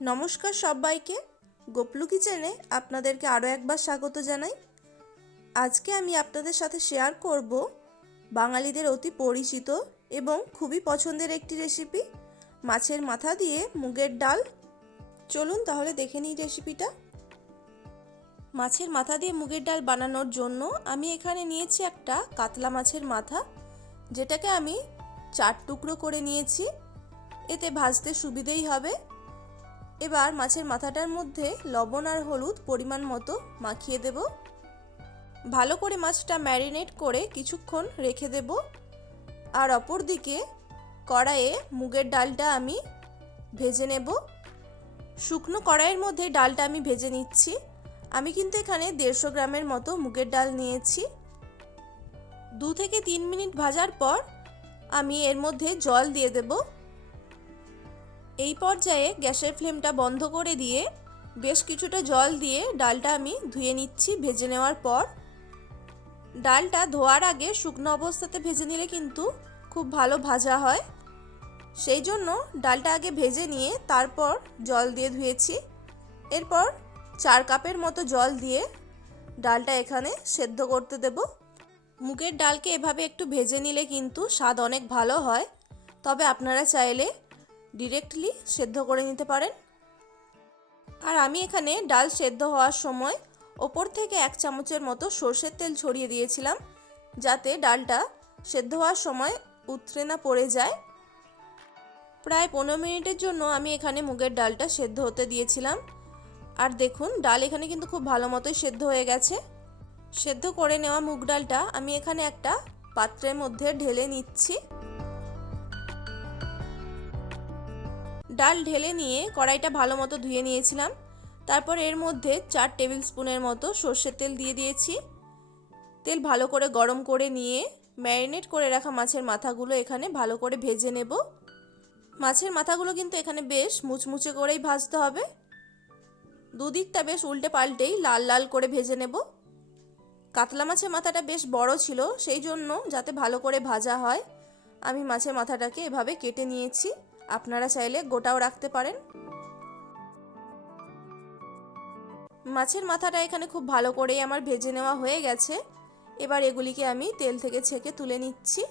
নমস্কার সবাইকে, গোপলু কিচেনে আপনাদেরকে আরও একবার স্বাগত জানাই। আজকে আমি আপনাদের সাথে শেয়ার করব বাঙালিদের অতি পরিচিত এবং খুবই পছন্দের একটি রেসিপি, মাছের মাথা দিয়ে মুগের ডাল। চলুন তাহলে দেখে নিই রেসিপিটা। মাছের মাথা দিয়ে মুগের ডাল বানানোর জন্য আমি এখানে নিয়েছি একটা কাতলা মাছের মাথা, যেটাকে আমি 4 টুকরো করে নিয়েছি, এতে ভাজতে সুবিধেই হবে। এবার মাছের মাথাটার মধ্যে লবণ আর হলুদ পরিমাণ মতো মাখিয়ে দেব। ভালো করে মাছটা ম্যারিনেট করে কিছুক্ষণ রেখে দেব। আর অপর দিকে কড়াইয়ে মুগের ডালটা আমি ভেজে নেব। শুকনো কড়াইয়ের মধ্যে ডালটা আমি ভেজে নিচ্ছি। আমি কিন্তু এখানে 150 গ্রামের মতো মুগের ডাল নিয়েছি। 2 থেকে 3 মিনিট ভাজার পর আমি এর মধ্যে জল দিয়ে দেব। এই পর্যায়ে গ্যাসের ফ্লেমটা বন্ধ করে দিয়ে বেশ কিছুটা জল দিয়ে ডালটা আমি ধুয়ে নিচ্ছি। ভেজে নেওয়ার পর ডালটা ধোয়ার আগে শুকনো অবস্থাতে ভেজে নিলে কিন্তু খুব ভালো ভাজা হয়, সেই জন্য ডালটা আগে ভেজে নিয়ে তারপর জল দিয়ে ধুয়েছি। এরপর 4 কাপের মতো জল দিয়ে ডালটা এখানে সেদ্ধ করতে দেব। মুগের ডালকে এভাবে একটু ভেজে নিলে কিন্তু স্বাদ অনেক ভালো হয়, তবে আপনারা চাইলে ডিরেক্টলি সেদ্ধ করে নিতে পারেন। আর আমি এখানে ডাল সেদ্ধ হওয়ার সময় ওপর থেকে 1 চামচের মতো সরষের তেল ছড়িয়ে দিয়েছিলাম, যাতে ডালটা সেদ্ধ হওয়ার সময় উতরে না পড়ে যায়। প্রায় 15 মিনিটের জন্য আমি এখানে মুগের ডালটা সেদ্ধ হতে দিয়েছিলাম। আর দেখুন, ডাল এখানে কিন্তু খুব ভালো মতোই সেদ্ধ হয়ে গেছে। সেদ্ধ করে নেওয়া মুগ ডালটা আমি এখানে একটা পাত্রের মধ্যে ঢেলে নিচ্ছি। ডাল ঢেলে নিয়ে কড়াইটা ভালো মতো ধুয়ে নিয়েছিলাম। তারপর এর মধ্যে 4 টেবিল স্পুনের মতো সর্ষের তেল দিয়ে দিয়েছি। তেল ভালো করে গরম করে নিয়ে ম্যারিনেট করে রাখা মাছের মাথাগুলো এখানে ভালো করে ভেজে নেব। মাছের মাথাগুলো কিন্তু এখানে বেশ মুচমুচে করেই ভাজতে হবে। দুদিকটা বেশ উল্টে পাল্টেই লাল লাল করে ভেজে নেব। কাতলা মাছের মাথাটা বেশ বড় ছিল, সেই জন্য যাতে ভালো করে ভাজা হয় আমি মাছের মাথাটাকে এভাবে কেটে নিয়েছি। আপনারা চাইলে গোটাও রাখতে পারেন। মাছের মাথাটা এখানে খুব ভালো করেই আমার ভেজে নেওয়া হয়ে গেছে। এবার এগুলিকে আমি তেল থেকে ছেঁকে তুলে নিচ্ছি।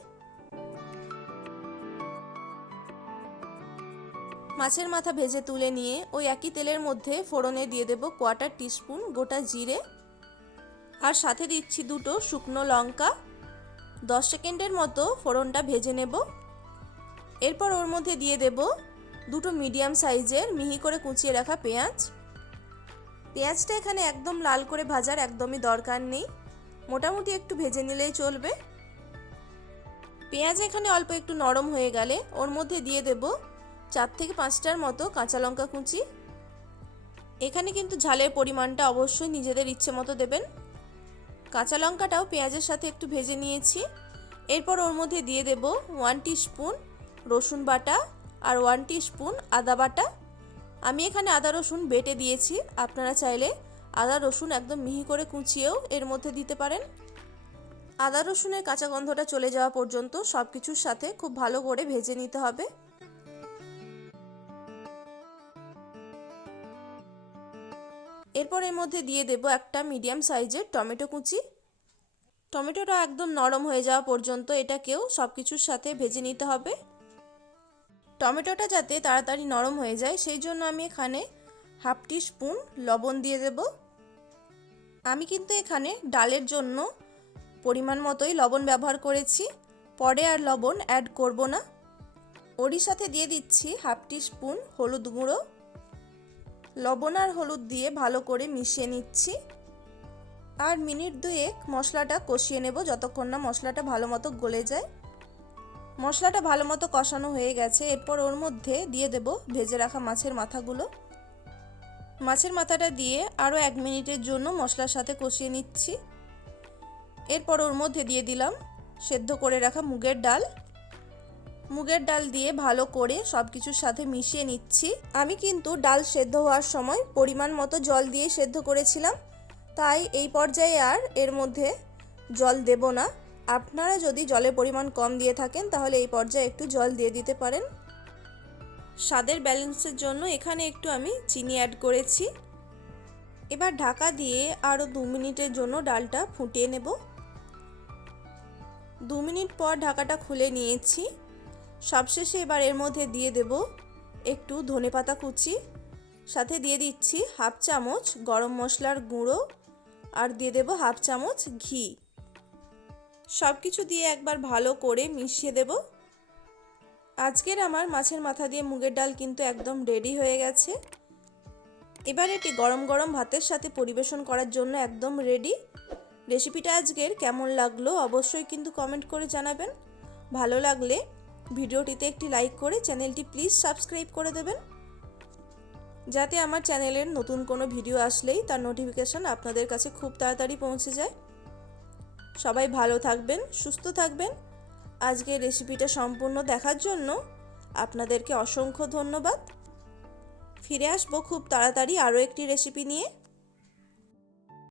মাছের মাথা ভেজে তুলে নিয়ে ওই একই তেলের মধ্যে ফোড়নে দিয়ে দেব 1/4 টিস্পুন গোটা জিরে, আর সাথে দিচ্ছি 2টো শুকনো লঙ্কা। 10 সেকেন্ডের মতো ফোড়নটা ভেজে নেব। এরপর ওর মধ্যে দিয়ে দেব 2টো মিডিয়াম সাইজের মিহি করে কুচিয়ে রাখা পেঁয়াজ। পেঁয়াজটা এখানে একদম লাল করে ভাজার একদমই দরকার নেই, মোটামুটি একটু ভেজে নিলেই চলবে। পেঁয়াজ এখানে অল্প একটু নরম হয়ে গেলে ওর মধ্যে দিয়ে দেব 4 থেকে 5টার মতো কাঁচা লঙ্কা কুচি। এখানে কিন্তু ঝালের পরিমাণটা অবশ্যই নিজেদের ইচ্ছে মতো দেবেন। কাঁচা লঙ্কাটাও পেঁয়াজের সাথে একটু ভেজে নিয়েছি। এরপর ওর মধ্যে দিয়ে দেব 1 টিস্পুন রসুন বাটা আর 1 টিস্পুন আদা বাটা। আমি এখানে আদা রসুন বেটে দিয়েছি, আপনারা চাইলে আদা রসুন একদম মিহি করে কুচিয়েও এর মধ্যে দিতে পারেন। আদা রসুনের কাঁচা গন্ধটা চলে যাওয়া পর্যন্ত সব কিছুর সাথে খুব ভালো করে ভেজে নিতে হবে। এরপর এর মধ্যে দিয়ে দেব একটা মিডিয়াম সাইজের টমেটো কুচি। টমেটোটা একদম নরম হয়ে যাওয়া পর্যন্ত এটাকেও সব কিছুর সাথে ভেজে নিতে হবে। টমেটোটা যাতে তাড়াতাড়ি নরম হয়ে যায় সেই জন্য আমি এখানে 1/2 টিস্পুন লবণ দিয়ে দেব। আমি কিন্তু এখানে ডালের জন্য পরিমাণ মতোই লবণ ব্যবহার করেছি, পরে আর লবণ অ্যাড করব না। ওরই সাথে দিয়ে দিচ্ছি 1/2 টিস্পুন হলুদ গুঁড়ো। লবণ আর হলুদ দিয়ে ভালো করে মিশিয়ে নিচ্ছি। আর মিনিট 2 মশলাটা কষিয়ে নেব, যতক্ষণ না মশলাটা ভালো মতো গলে যায়। মশলাটা ভালো মতো কষানো হয়ে গেছে। এরপর ওর মধ্যে দিয়ে দেব ভেজে রাখা মাছের মাথাগুলো। মাছের মাথাটা দিয়ে আরও 1 মিনিটের জন্য মশলার সাথে কষিয়ে নিচ্ছি। এরপর ওর মধ্যে দিয়ে দিলাম সেদ্ধ করে রাখা মুগের ডাল। মুগের ডাল দিয়ে ভালো করে সব কিছুর সাথে মিশিয়ে নিচ্ছি। আমি কিন্তু ডাল সেদ্ধ হওয়ার সময় পরিমাণ মতো জল দিয়ে সেদ্ধ করেছিলাম, তাই এই পর্যায়ে আর এর মধ্যে জল দেব না। আপনারা যদি জলের পরিমাণ কম দিয়ে থাকেন তাহলে এই পর্যায়ে একটু জল দিয়ে দিতে পারেন। স্বাদের ব্যালেন্সের জন্য এখানে একটু আমি চিনি অ্যাড করেছি। এবার ঢাকা দিয়ে আরও 2 মিনিটের জন্য ডালটা ফুটিয়ে নেব। 2 মিনিট পর ঢাকাটা খুলে নিয়েছি। সবশেষে এবার এর মধ্যে দিয়ে দেব একটু ধনেপাতা কুচি, সাথে দিয়ে দিচ্ছি হাফ চামচ গরম মশলার গুঁড়ো, আর দিয়ে দেব হাফ চামচ ঘি। সব কিছু দিয়ে একবার ভালো করে মিশিয়ে দেব। আজকের আমার মাছের মাথা দিয়ে মুগের ডাল কিন্তু একদম রেডি হয়ে গেছে। এবার এটি গরম গরম ভাতের সাথে পরিবেশন করার জন্য একদম রেডি। রেসিপিটা আজকের কেমন লাগলো অবশ্যই কিন্তু কমেন্ট করে জানাবেন। ভালো লাগলে ভিডিওটিতে একটি লাইক করে চ্যানেলটি প্লিজ সাবস্ক্রাইব করে দেবেন, যাতে আমার চ্যানেলের নতুন কোনো ভিডিও আসলেই তার নোটিফিকেশান আপনাদের কাছে খুব তাড়াতাড়ি পৌঁছে যায়। সবাই ভালো থাকবেন, সুস্থ থাকবেন। আজকের রেসিপিটা সম্পূর্ণ দেখার জন্য আপনাদেরকে অসংখ্য ধন্যবাদ। ফিরে আসবো খুব তাড়াতাড়ি আরও একটি রেসিপি নিয়ে।